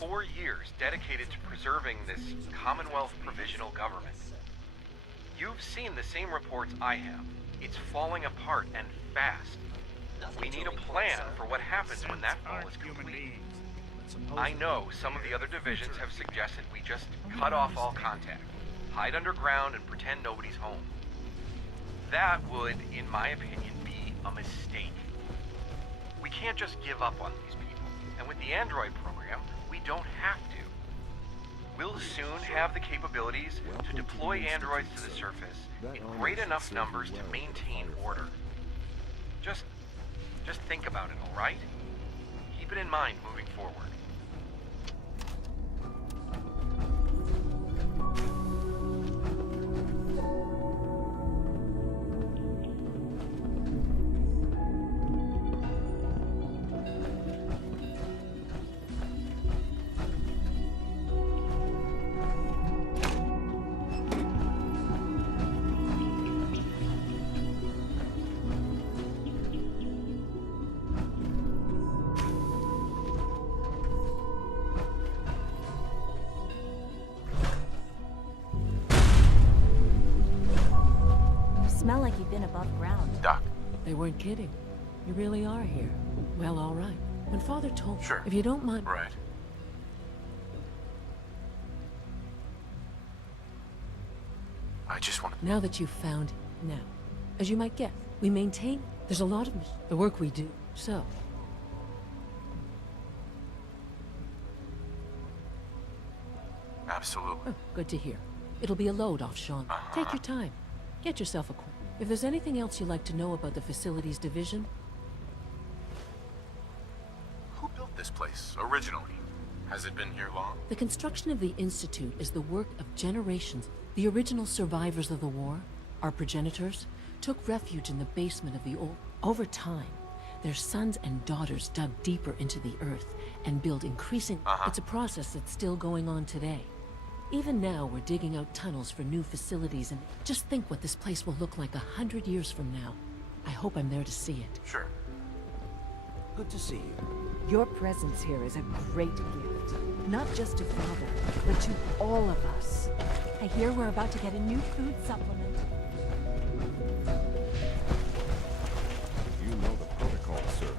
4 years dedicated to preserving this Commonwealth Provisional Government. You've seen the same reports I have. It's falling apart and fast. We need a plan for what happens when that fall is complete. I know some of the other divisions have suggested we just cut off all contact, hide underground, and pretend nobody's home. That would, in my opinion, be a mistake. We can't just give up on these people, and with the android program, we don't have to. We'll soon have the capabilities to deploy androids to the surface in great enough numbers to maintain order. Just think about it, all right? Keep it in mind moving forward. Smell like you've been above ground. Doc. They weren't kidding. You really are here. Well, all right. When Father told... Sure. If you don't mind... Right. I just want to... Now that you've found... Now, as you might guess, we maintain... There's a lot of... the work we do. So... Absolutely. Oh, good to hear. It'll be a load off Sean. Take your time. Get yourself a... If there's anything else you'd like to know about the facilities division... Who built this place, originally? Has it been here long? The construction of the Institute is the work of generations. The original survivors of the war, our progenitors, took refuge in the basement of the old... Over time, their sons and daughters dug deeper into the earth and built increasing... It's a process that's still going on today. Even now, we're digging out tunnels for new facilities, and just think what this place will look like 100 years from now. I hope I'm there to see it. Sure. Good to see you. Your presence here is a great gift. Not just to Father, but to all of us. I hear we're about to get a new food supplement. You know the protocol, sir.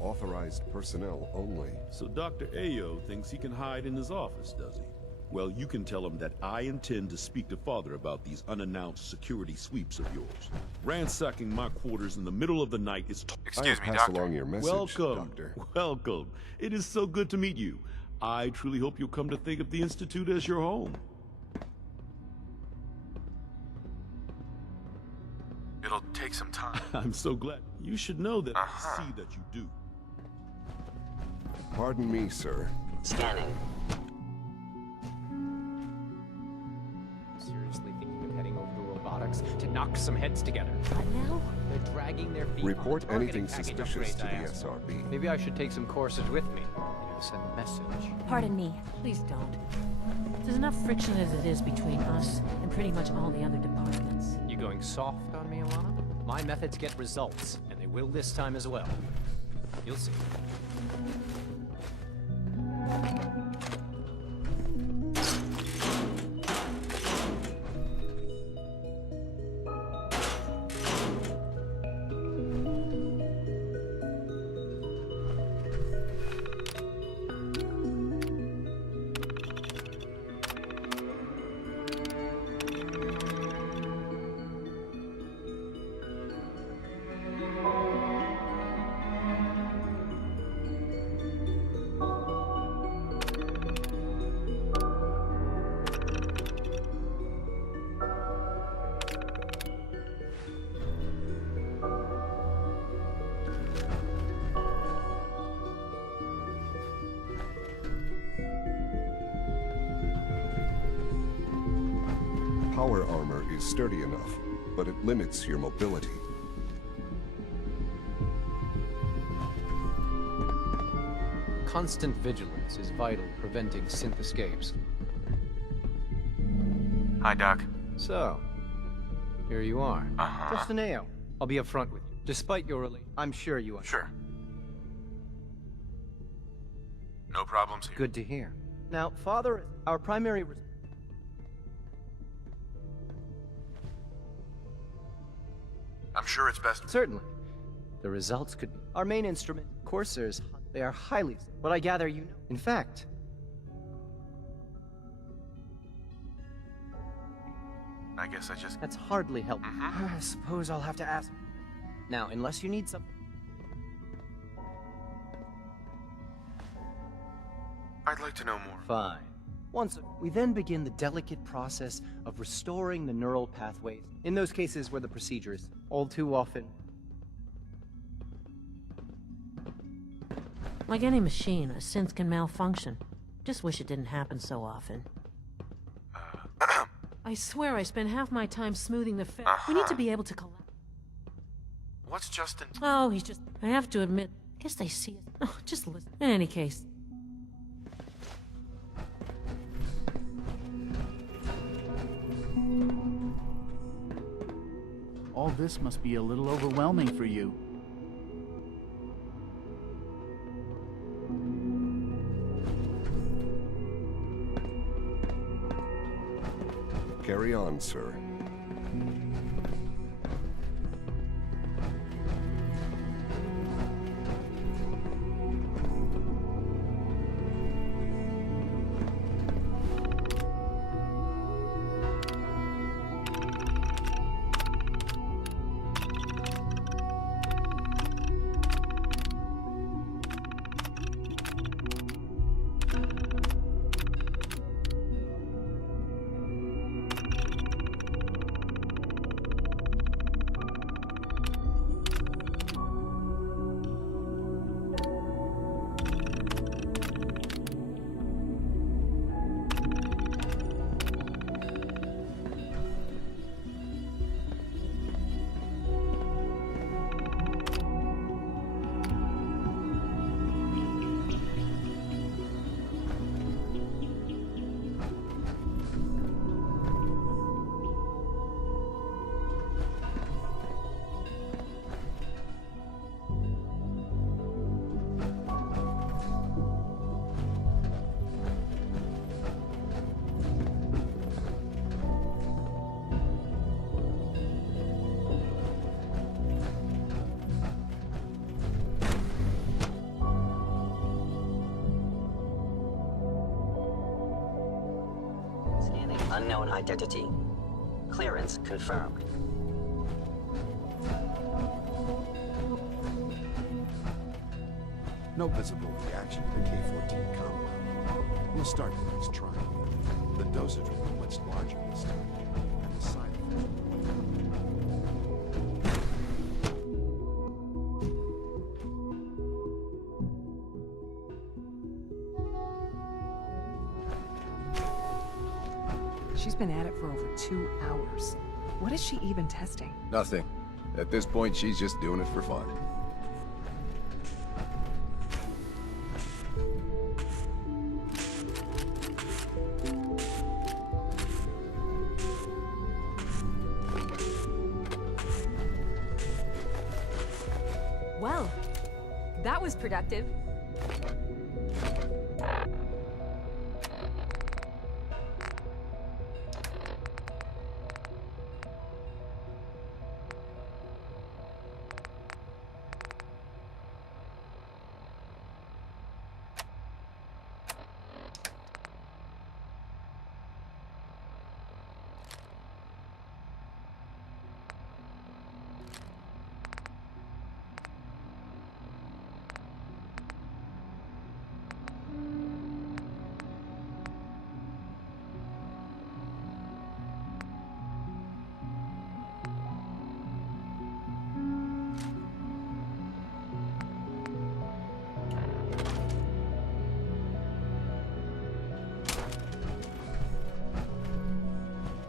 Authorized personnel only. So Dr. Ayo thinks he can hide in his office, does he? Well, you can tell him that I intend to speak to Father about these unannounced security sweeps of yours. Ransacking my quarters in the middle of the night is... Excuse me, pass Doctor. along your message, Welcome. Doctor. Welcome. It is so good to meet you. I truly hope you'll come to think of the Institute as your home. It'll take some time. I'm so glad. You should know that I see that you do. Pardon me, sir. Scanning. Seriously thinking of heading over to robotics to knock some heads together? What now? They're dragging their feet. Report on the targeting anything package suspicious to upgrades I the asked for. SRB. Maybe I should take some courses with me. Send a message. Pardon me. Please don't. There's enough friction as it is between us and pretty much all the other departments. You going soft on me, Alana? My methods get results, and they will this time as well. You'll see. Power armor is sturdy enough, but it limits your mobility. Constant vigilance is vital in preventing synth escapes. Hi, Doc. So, here you are. Just an AO. I'll be up front with you, despite your relation. I'm sure you are. Sure. No problems here. Good to hear. Now, Father, our primary... I'm sure it's best. Certainly. The results could be... Our main instrument, coursers, they are highly... But I gather you know. In fact... I guess I just... That's hardly helpful. I suppose I'll have to ask... Now, unless you need something... I'd like to know more. Fine. We then begin the delicate process of restoring the neural pathways. In those cases where the procedure is all too often... Like any machine, a synth can malfunction. Just wish it didn't happen so often. I swear I spend half my time smoothing the We need to be able to collect... What's Justin? Oh, he's just... I have to admit, I guess they see it. Oh, just listen. In any case... All this must be a little overwhelming for you. Carry on, sir. Unknown identity. Clearance confirmed. No visible reaction to the K-14 compound. We'll start the next trial. The dosage will be much larger this time, and the side effects. She's been at it for over 2 hours. What is she even testing? Nothing. At this point, she's just doing it for fun. Well, that was productive.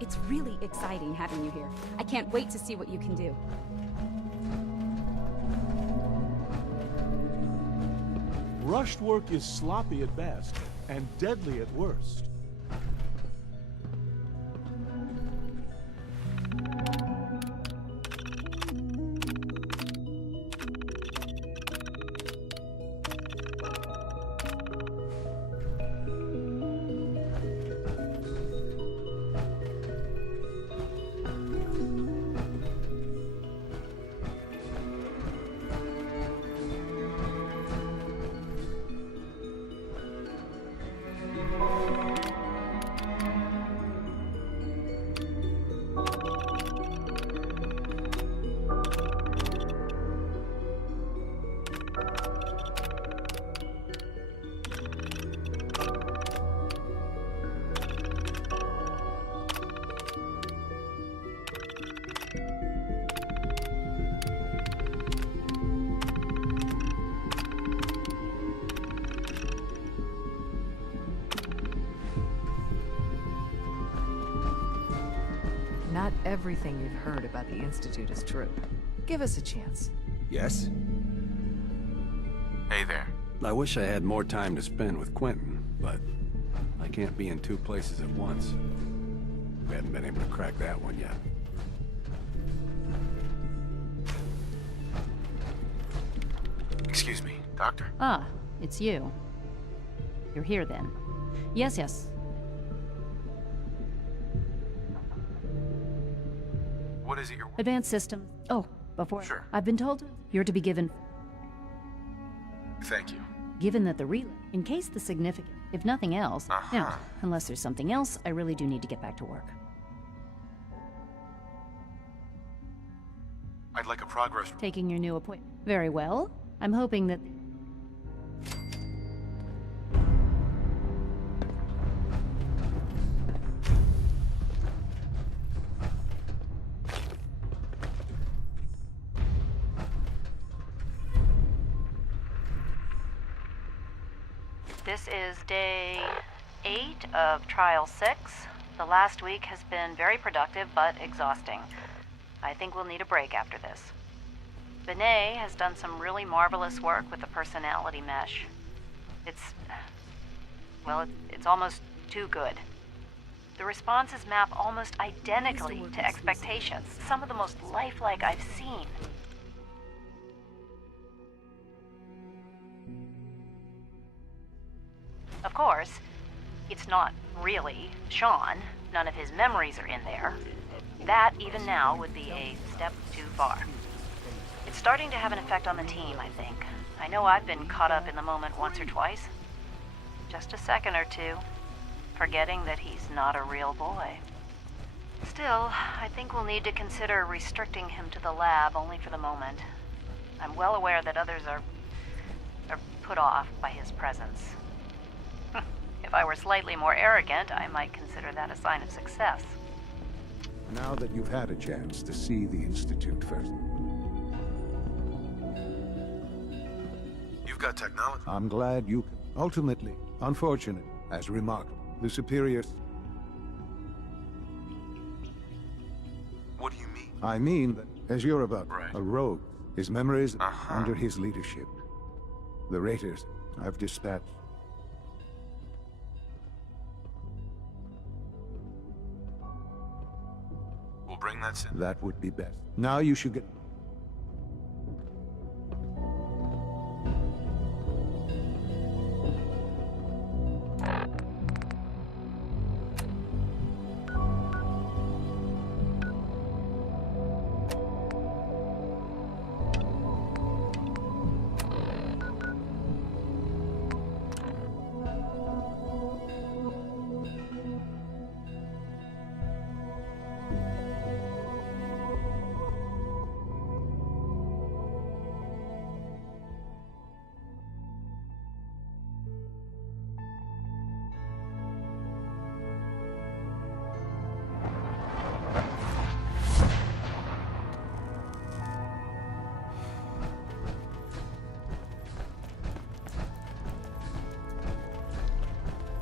It's really exciting having you here. I can't wait to see what you can do. Rushed work is sloppy at best, and deadly at worst. Not everything you've heard about the Institute is true. Give us a chance. Yes? Hey there. I wish I had more time to spend with Quentin, but I can't be in two places at once. We haven't been able to crack that one yet. Excuse me, Doctor? Ah, it's you. You're here then. Yes. What is it you're... Advanced system. Oh, before. Sure. I've been told you're to be given... Thank you. Given that the relay, in case the significant, if nothing else. Uh-huh. Now, unless there's something else, I really do need to get back to work. I'd like a progress... Taking your new appointment. Very well. I'm hoping that... This is day 8 of Trial 6. The last week has been very productive, but exhausting. I think we'll need a break after this. Benet has done some really marvelous work with the personality mesh. It's almost too good. The responses map almost identically to expectations, some of the most lifelike I've seen. Of course, it's not really Sean. None of his memories are in there. That, even now, would be a step too far. It's starting to have an effect on the team, I think. I know I've been caught up in the moment once or twice. Just a second or two, forgetting that he's not a real boy. Still, I think we'll need to consider restricting him to the lab only for the moment. I'm well aware that others are put off by his presence. If I were slightly more arrogant, I might consider that a sign of success. Now that you've had a chance to see the Institute first. You've got technology. I'm glad you... Ultimately, unfortunate, as remarked, the superiors... What do you mean? I mean that, as you're about, Right. a rogue, his memories Uh-huh. under his leadership. The Raiders, I've dispatched. We'll bring that in. That would be best. Now you should get...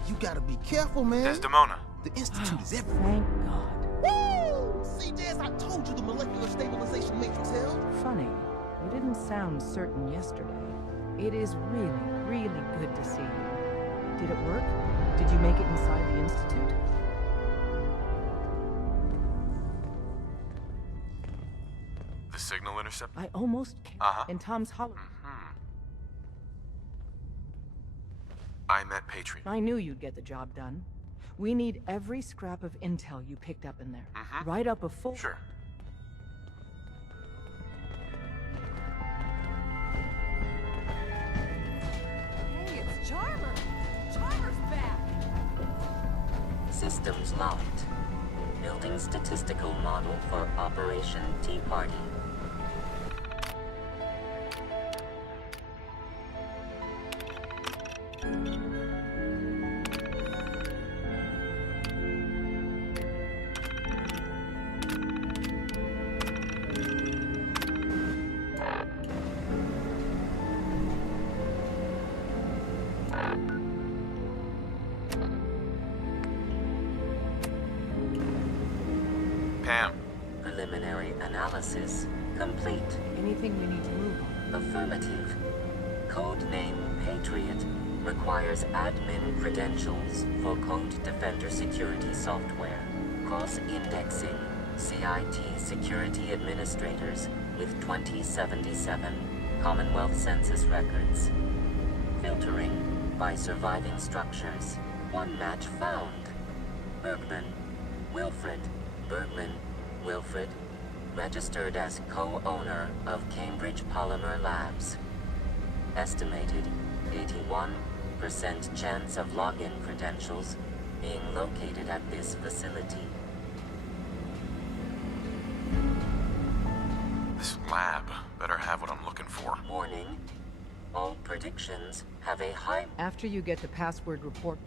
You gotta be careful, man. Desdemona. The Institute is everywhere. Thank God. Woo! See, Des, I told you the molecular stabilization matrix held. Funny, you didn't sound certain yesterday. It is really, really good to see you. Did it work? Did you make it inside the Institute? The signal intercept? I almost came. Uh-huh. In Tom's Hollow. I met Patriot. I knew you'd get the job done. We need every scrap of intel you picked up in there. Mm-hmm. Write up a full... Sure. Hey, it's Charmer. Charmer's back. Systems locked. Building statistical model for Operation Tea Party. Cam. Preliminary analysis complete. Anything we need to move on? Affirmative. Codename Patriot requires admin credentials for Code Defender security software. Cross-indexing CIT security administrators with 2077 Commonwealth Census records. Filtering by surviving structures. One match found. Bergman. Wilfred. Bergman. Wilfred. Registered as co-owner of Cambridge Polymer Labs. Estimated 81% chance of login credentials being located at this facility. This lab better have what I'm looking for. Warning. All predictions have a high... After you get the password report...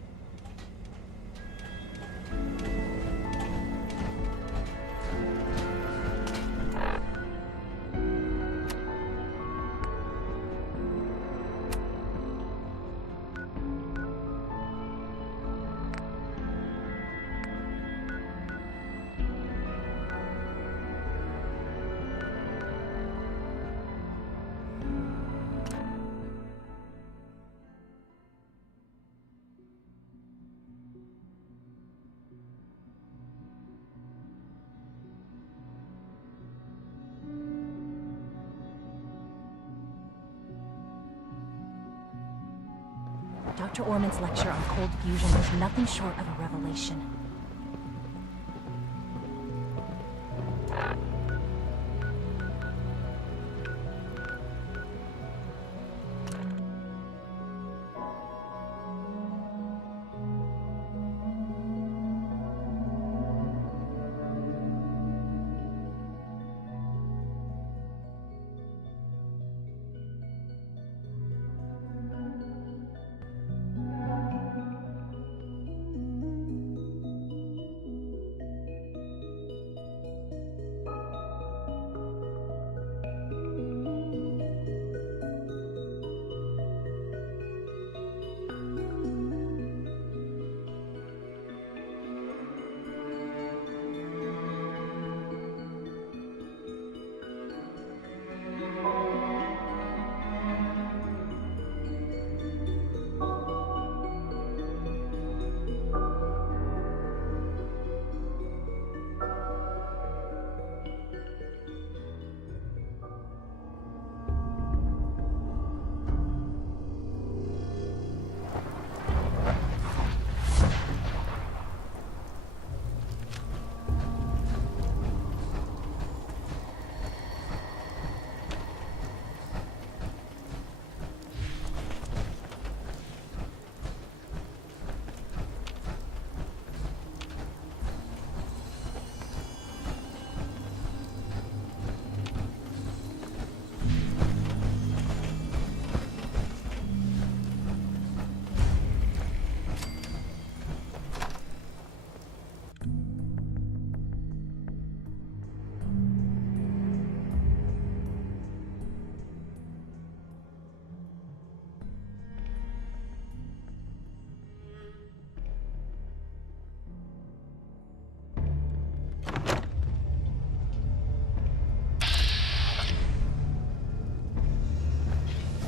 Dr. Orman's lecture on cold fusion was nothing short of a revelation.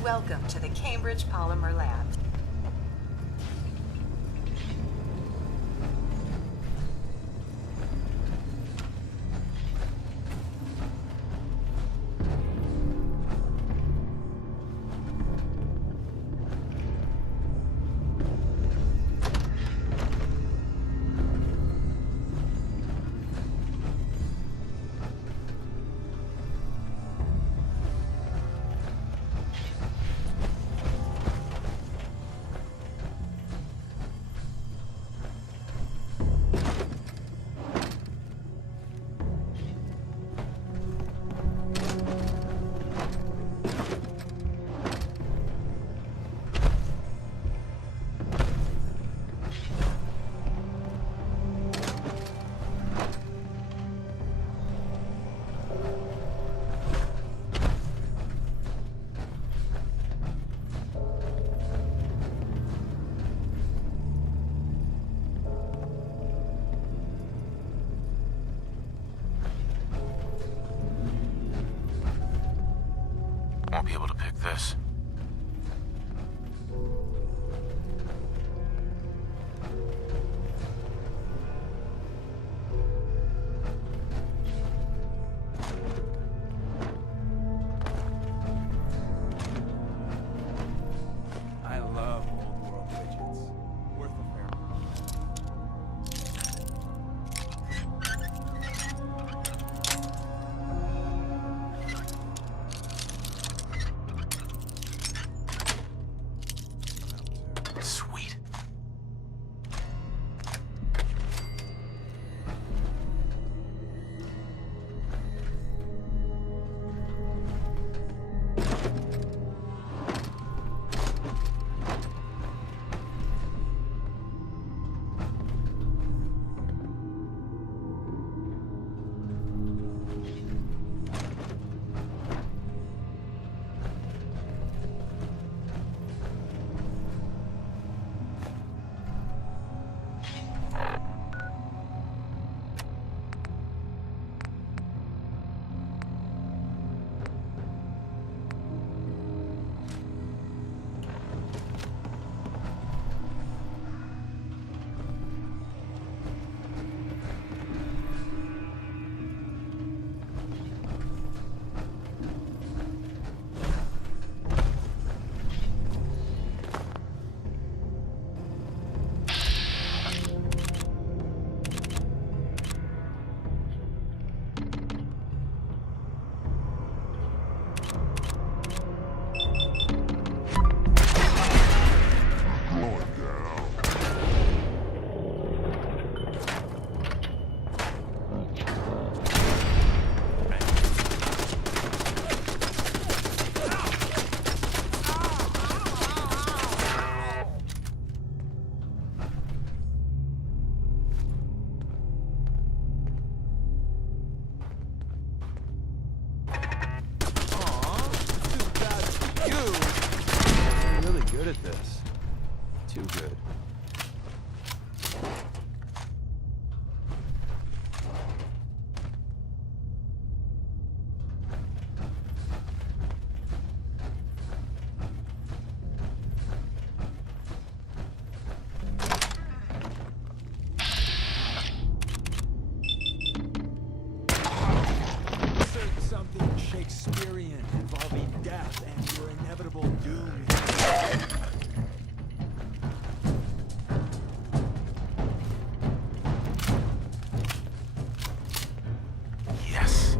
Welcome to the Cambridge Polymer Lab. good at this. Too good. Something Shakespearean involving death and your inevitable doom. Yes.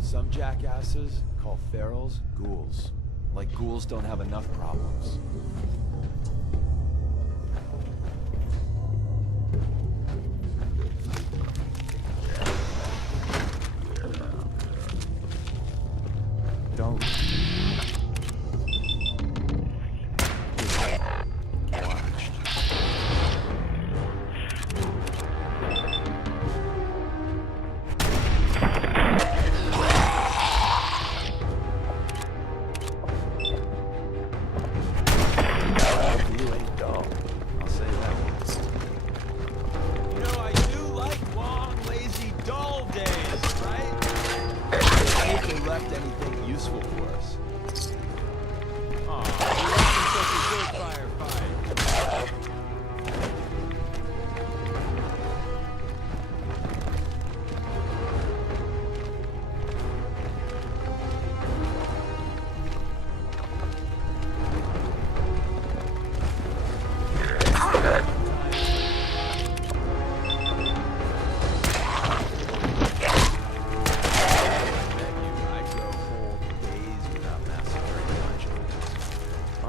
Some jackasses call ferals ghouls. Like ghouls don't have enough problems. Don't. Watched.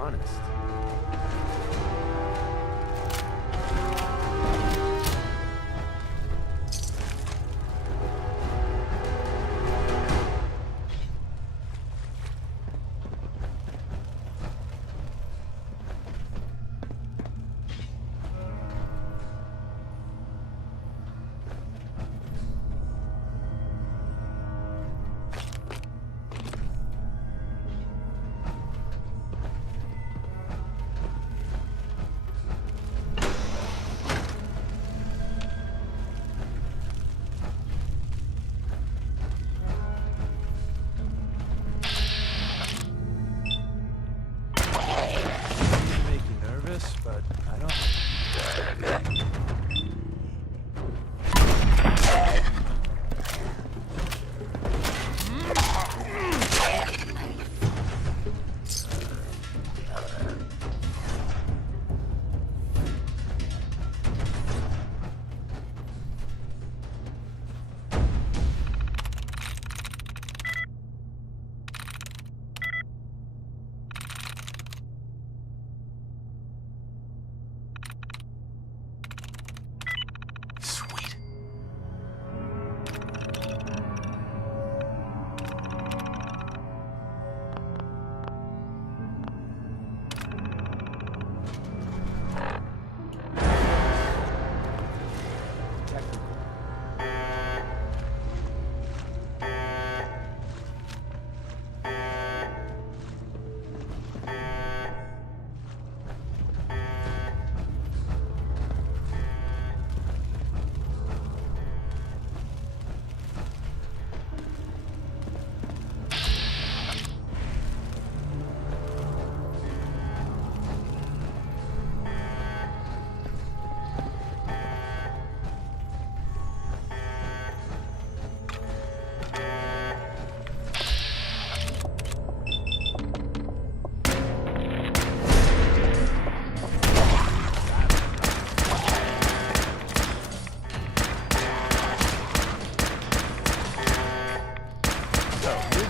honest. But I don't...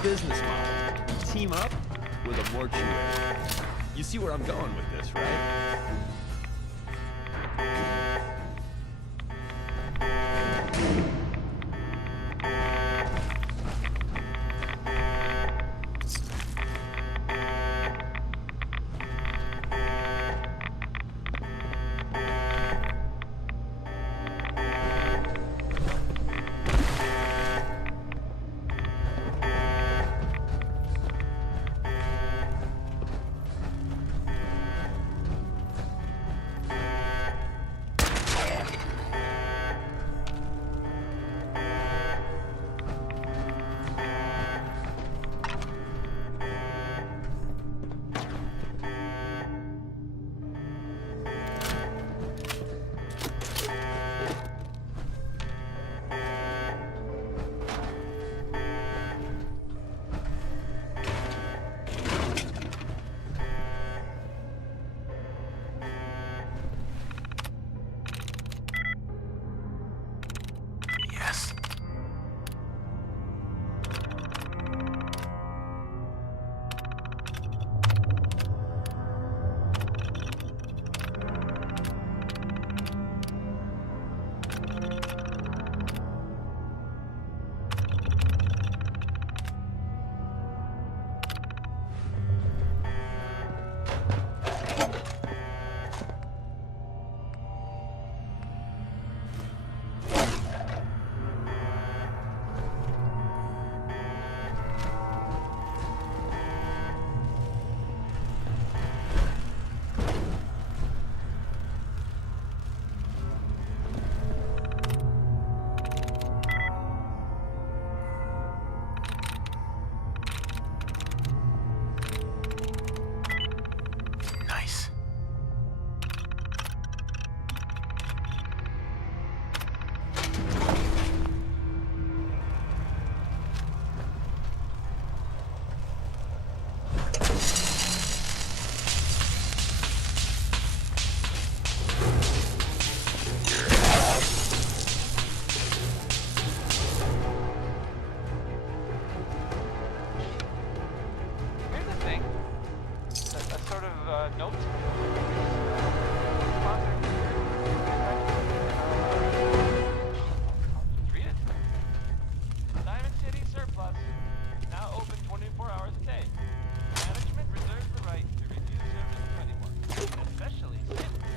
Business model. Team up with a mortuary. You see where I'm going with this, right? note. Read it. Diamond City Surplus. Now open 24 hours a day. Management reserves the right to refuse service to anyone, especially citizens.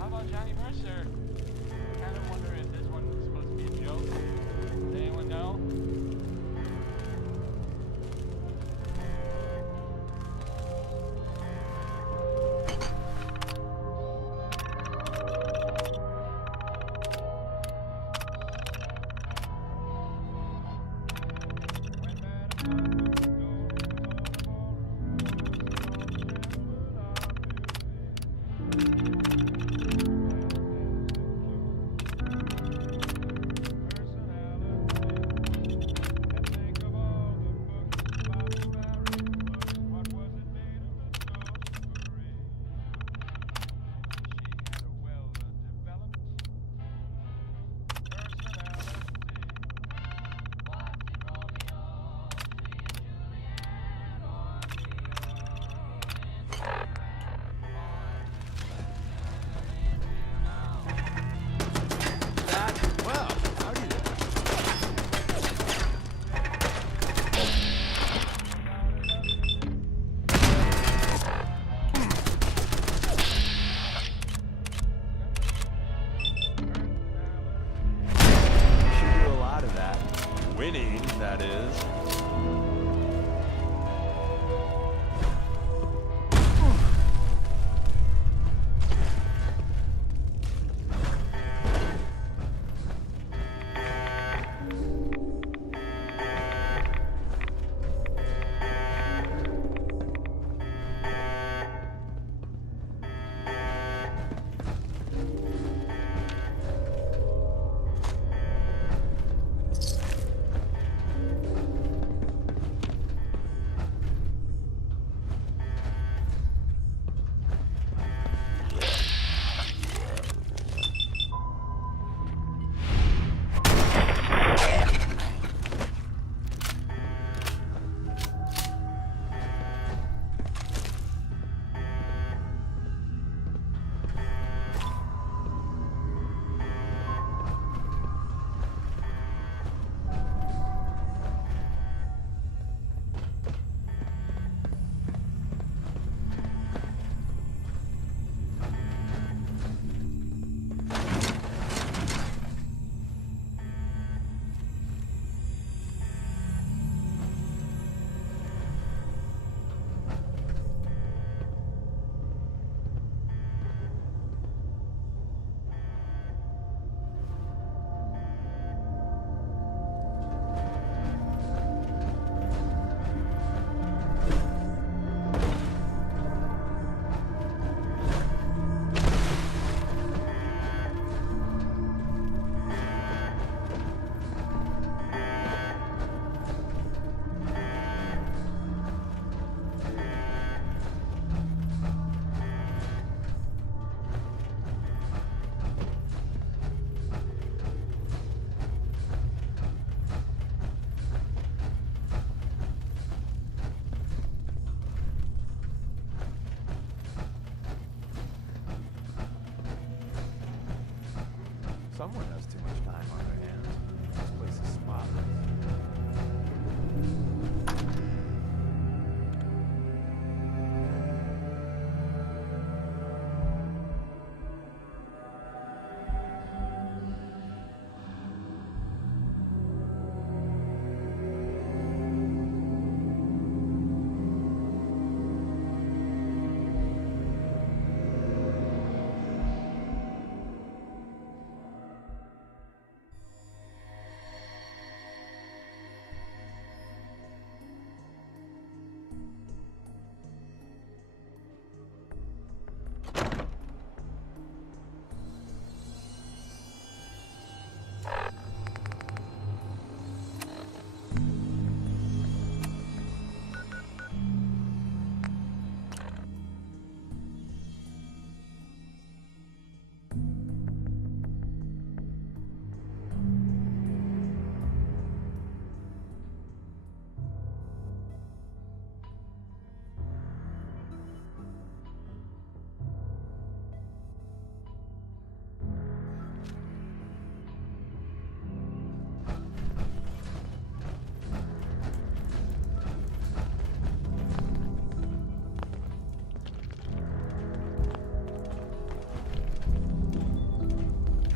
How about Johnny Mercer? I kind of wonder if this one was supposed to be a joke. Does anyone know?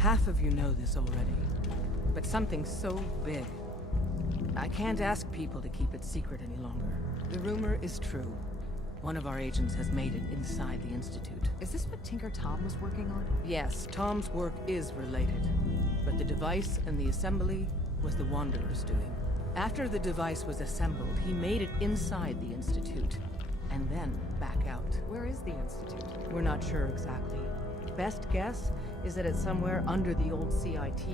Half of you know this already, but something so big, I can't ask people to keep it secret any longer. The rumor is true. One of our agents has made it inside the Institute. Is this what Tinker Tom was working on? Yes, Tom's work is related, but the device and the assembly was the Wanderer's doing. After the device was assembled, he made it inside the Institute, and then back out. Where is the Institute? We're not sure exactly. Best guess is that it's somewhere under the old CIT.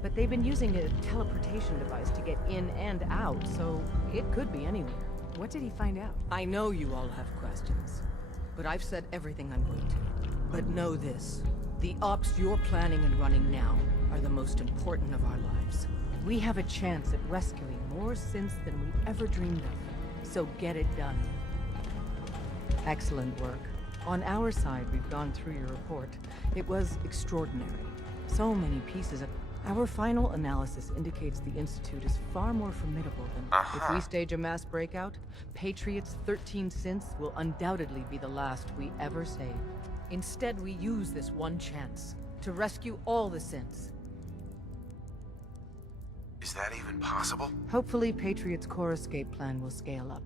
But they've been using a teleportation device to get in and out, so it could be anywhere. What did he find out? I know you all have questions, but I've said everything I'm going to. But know this, the ops you're planning and running now are the most important of our lives. We have a chance at rescuing more synths than we ever dreamed of, so get it done. Excellent work. On our side, we've gone through your report. It was extraordinary. So many pieces of... Our final analysis indicates the Institute is far more formidable than... If we stage a mass breakout, Patriot's 13 synths will undoubtedly be the last we ever save. Instead, we use this one chance to rescue all the synths. Is that even possible? Hopefully, Patriot's core escape plan will scale up.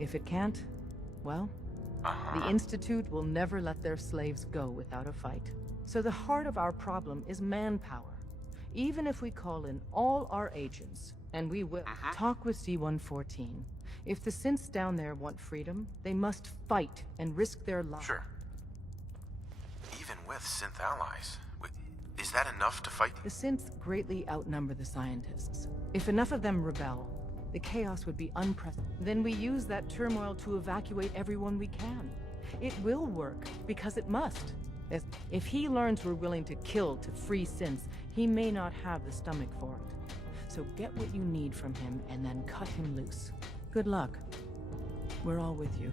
If it can't, well, the Institute will never let their slaves go without a fight. So the heart of our problem is manpower. Even if we call in all our agents, and we will, talk with C-114. If the synths down there want freedom, they must fight and risk their lives. Sure. Even with synth allies, is that enough to fight? The synths greatly outnumber the scientists. If enough of them rebel, the chaos would be unprecedented. Then we use that turmoil to evacuate everyone we can. It will work, because it must. If he learns we're willing to kill to free synths, he may not have the stomach for it. So get what you need from him and then cut him loose. Good luck. We're all with you.